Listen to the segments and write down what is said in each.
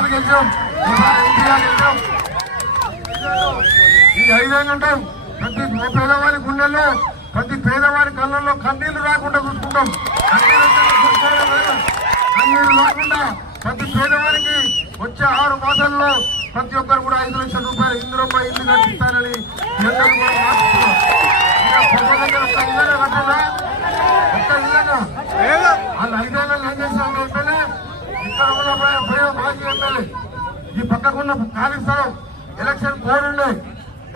భారత్ గెలిచాం. ఇండియా గెలిచాం. ఈ ఐదేళ్ళంటే ప్రతి పేదవారి గుండెల్లో ప్రతి పేదవారి కళ్ళల్లో కన్నీళ్ళు రాకుండా చూసుకుంటాం. కన్నీళ్ళు ప్రతి పేదవారికి వచ్చే ఆరు మాసాల్లో ప్రతి ఒక్కరు కూడా ఐదు లక్షల రూపాయలు ఇందులో ఇల్లు కట్టిస్తారని అందరూ కూడా మాట్లాడుతున్నారు ఏం చేసిన ఇక్కడ ఉన్న మాజీ ఎమ్మెల్యే ఈ పక్కకున్న ఖాళీ స్థలం ఎలక్షన్ కోడ్ ఉండే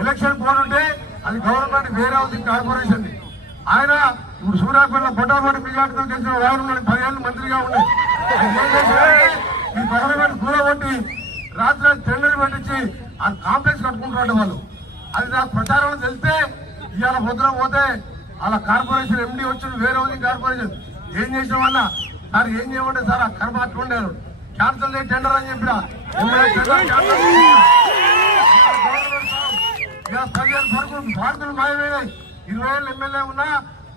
ఎలక్షన్ కోడ్ ఉంటే అది గవర్నమెంట్ వేరే ఉంది కార్పొరేషన్ ఆయన ఇప్పుడు సూర్యాపేట పొటాపటి మెజార్టీతో గెలిచిన వారు పదిహేను మంత్రిగా ఉండే. ఈ గవర్నమెంట్ కూడబట్టి రాత్రి టెండర్ పెట్టించి ఆ కాంప్లెక్స్ కట్టుకుంటున్నారు వాళ్ళు. అది నాకు ప్రచారంలో తెలిస్తే ఇవాళ ముద్ర పోతే అలా కార్పొరేషన్ ఎండి వచ్చి వేరే ఉంది కార్పొరేషన్. ఏం చేసామన్నా సార్ ఏం చేయమంటే సార్ ఆ కర్మ అట్లుండారు క్యాన్సల్ చేయి టెండర్ అని చెప్పిన. పదిహేను పార్కులు పార్కులు మాయమైనాయి. ఇరవై ఏళ్ళు ఎమ్మెల్యే ఉన్నా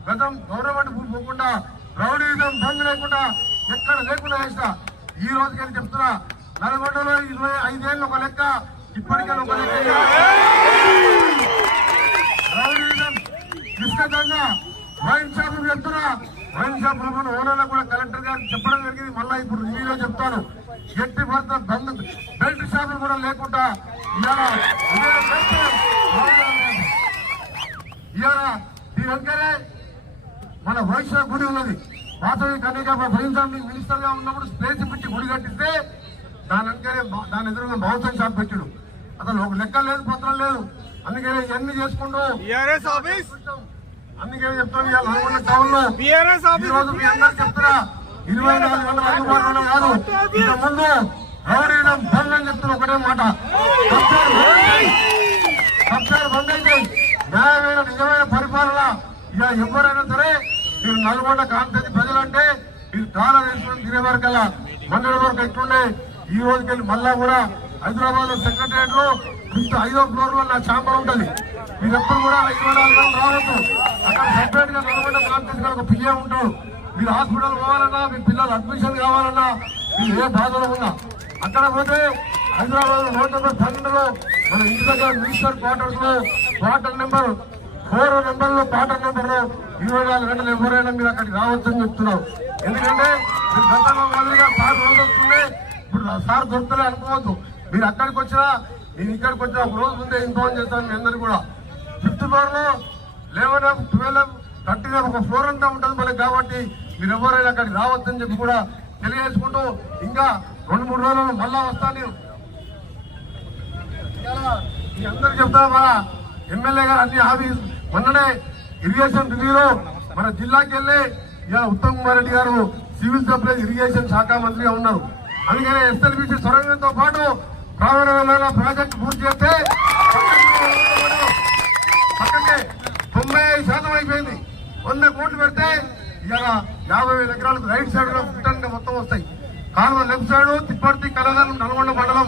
గతం గవర్నమెంట్ పోకుండా రౌడీజం బంద్ లేకుండా ఎక్కడ లేకుండా చేసిన. ఈ రోజుకి చెప్తున్నా నల్గొండలో ఇరవై ఐదేళ్ళు ఒక లెక్క ఇప్పటికే ఒక లెక్క. రౌడీజం నిష్కతంగా వైన్ షాప్ చెప్తున్నా. వైన్ షాప్ లోపల ఓనర్లకు కూడా కలెక్టర్ గారు చెప్పడం జరిగింది. మళ్ళా ఇప్పుడు రివ్యూలో చెప్తాను. ఎట్టి భర్త బంద్ బెల్ట్ షాపులు కూడా లేకుండా ఇవాళ వెంకనే మన వైశ్వ గుడి ఉన్నది. వాసవి కన్యక భరించాలి మినిస్టర్గా ఉన్నప్పుడు స్పేస్ పెట్టి గుడి కట్టిస్తే దాని వెనకనే దాని ఎదురుగా మౌసం షాప్ పెట్టాడు అసలు ఒక లెక్క లేదు పత్రం లేదు. అందుకని ఇవన్నీ చేసుకుంటూ అందుకే చెప్తాను ఇవాళ నల్గొండ టౌన్లో ఈ ఆఫీస్ రోజు మీ అందరు చెప్తున్నా ఇరవై నాలుగు గంటల అందుబాటులో కాదు. ఇంత ముందు రౌడీడం బంద్ అని చెప్తున్న ఒకటే మాట. కబ్జాలు బంద్ అయితే న్యాయమైన నిజమైన పరిపాలన ఇక ఎవరైనా సరే మీరు నల్గొండ కాంతి ప్రజలంటే మీరు డాలర్ వేసుకుని తినే వరకల్లా మండల వరకు ఎట్లుండే ఈ రోజుకెళ్ళి మళ్ళా కూడా హైదరాబాద్లో సెక్రటరియట్లో ఫిఫ్త్ ఐదో ఫ్లోర్లో నా ఛాంబర్ ఉంటది. మీరు ఎప్పుడు కూడా ఇరవై నాలుగు గంటలు రావద్దు. అక్కడ సెపరేట్గా నల్గొండ కాంతి ఒక పిఏ ఉంటాడు మీరు హాస్పిటల్ పోవాలన్నా మీ పిల్లలు అడ్మిషన్ కావాలన్నా మీరు ఏ బాధలో ఉన్నా. అక్కడ పోతే హైదరాబాద్లో రోడ్ నెంబర్ పన్నెండులో మన ఇంటి దగ్గర మినిస్టర్ క్వార్టర్స్లో క్వార్టర్ నెంబర్ ఫోర్ నెంబర్లో క్వార్టర్ నెంబర్లో ఇరవై నాలుగు గంటలు ఎవరైనా మీరు అక్కడికి రావచ్చని చెప్తున్నాం. ఎందుకంటే మీరు గతంలో మాదిరిగా సార్ రోజు వస్తుంది ఇప్పుడు సార్ దొరుకుతలే అనుకోవద్దు. మీరు అక్కడికి వచ్చినా నేను ఇక్కడికి వచ్చిన ఒక రోజు ముందే ఇన్ఫార్మ్ చేస్తాను మీ అందరు కూడా. ఫిఫ్త్ ఫ్లోర్లో లెవెన్ ట్వెల్వ్ థర్టీ ఒక ఫ్లోర్ అంతా ఉంటుంది మళ్ళీ కాబట్టి మీరు ఎవరైనా అక్కడికి రావచ్చని చెప్పి కూడా తెలియజేసుకుంటూ ఇంకా రెండు మూడు రోజులు మళ్ళా వస్తాను. నేను మీ అందరు చెప్తా మన ఎమ్మెల్యే గారు అన్ని హామీ మొన్ననే ఇరిగేషన్ రివ్యూలో మన జిల్లాకి వెళ్ళి ఇలా ఉత్తమ్ కుమార్ రెడ్డి గారు సివిల్ సప్లైస్ ఇరిగేషన్ శాఖ మంత్రిగా ఉన్నారు. అందుకనే ఎస్ఎల్బిసి సొరంగంతో పాటు ప్రావీణ్యమైన ప్రాజెక్టు పూర్తి చేస్తే పక్కనే తొంభై ఐదు శాతం అయిపోయింది. వంద కోట్లు పెడితే ఇలా యాభై వేల ఎకరాలకు రైట్ సైడ్లో మొత్తం వస్తాయి. కాలువ లెఫ్ట్ సైడ్ తిప్పర్తి కలగారు నల్గొండ మండలం